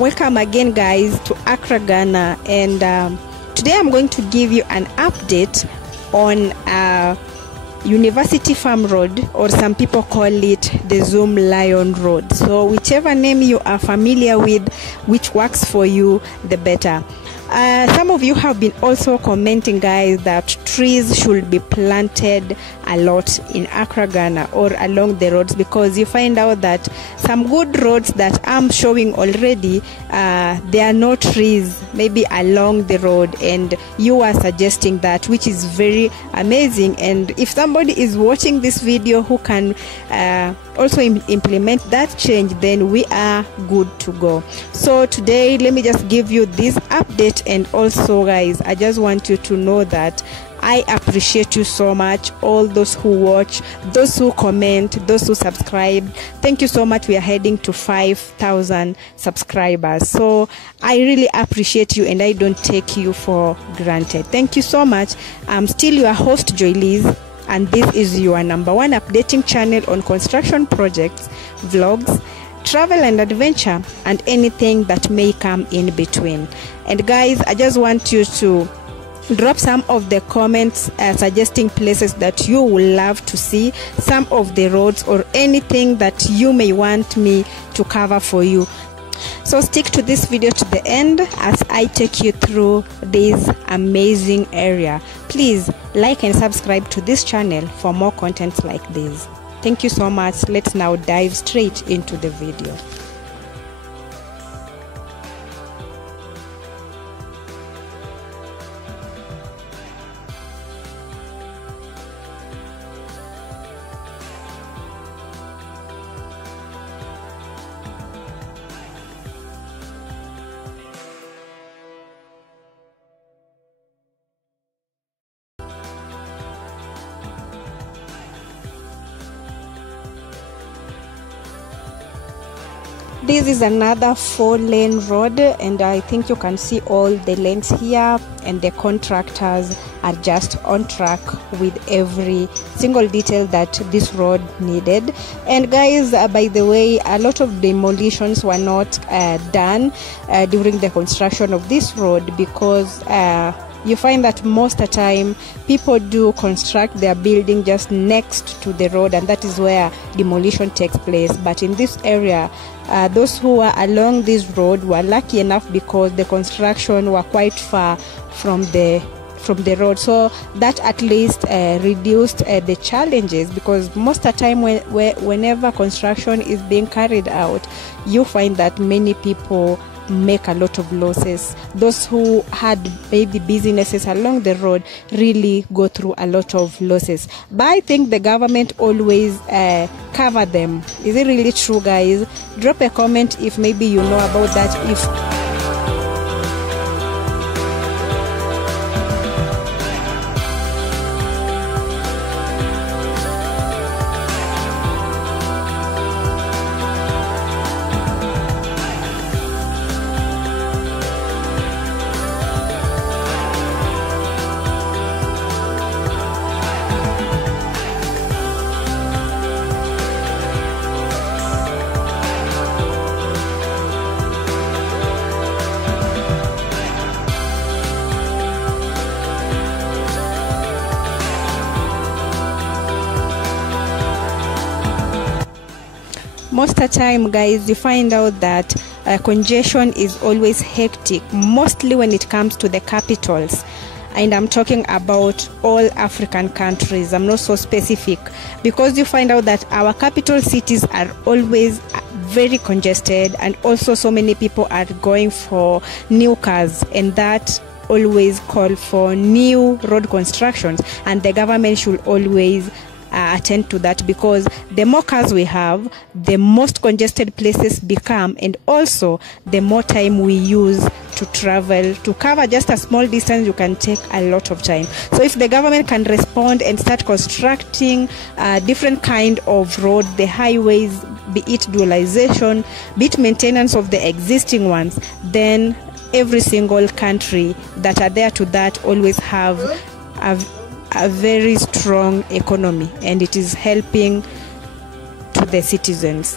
Welcome again, guys, to Accra Ghana, and today I'm going to give you an update on University Farm Road, or some people call it the Zoom Lion Road. So whichever name you are familiar with, which works for you, the better. Some of you have been also commenting, guys, that trees should be planted a lot in Accra Ghana or along the roads, because you find out that some good roads that I'm showing already, there are no trees maybe along the road, and you are suggesting that, which is very amazing. And if somebody is watching this video who can also implement that change, then we are good to go. So today, let me just give you this update. And also, guys, I just want you to know that I appreciate you so much, all those who watch, those who comment, those who subscribe. Thank you so much. We are heading to 5,000 subscribers. So I really appreciate you, and I don't take you for granted. Thank you so much. I'm still your host, Joy Liz, and this is your #1 updating channel on construction projects, vlogs, travel and adventure, and anything that may come in between. And guys, I just want you to drop some of the comments suggesting places that you would love to see, some of the roads, or anything that you may want me to cover for you. So stick to this video to the end as I take you through this amazing area. Please like and subscribe to this channel for more content like this. Thank you so much. Let's now dive straight into the video. This is another 4-lane road, and I think you can see all the lanes here, and the contractors are just on track with every single detail that this road needed. And guys, by the way, a lot of demolitions were not done during the construction of this road, because you find that most of the time people do construct their building just next to the road, and that is where demolition takes place. But in this area, those who were along this road were lucky enough, because the construction were quite far from the road, so that at least reduced the challenges, because most of the time whenever construction is being carried out, you find that many people make a lot of losses. Those who had maybe businesses along the road really go through a lot of losses, but I think the government always cover them. Is it really true, guys? Drop a comment if maybe you know about that. If most of the time, guys, you find out that congestion is always hectic, mostly when it comes to the capitals. And I'm talking about all African countries. I'm not so specific, because you find out that our capital cities are always very congested, and also so many people are going for new cars, and that always call for new road constructions, and the government should always attend to that, because the more cars we have, the most congested places become, and also the more time we use to travel. To cover just a small distance, you can take a lot of time. So if the government can respond and start constructing different kind of road, the highways, be it dualization, be it maintenance of the existing ones, then every single country that are there to that always have a very strong economy, and it is helping to the citizens.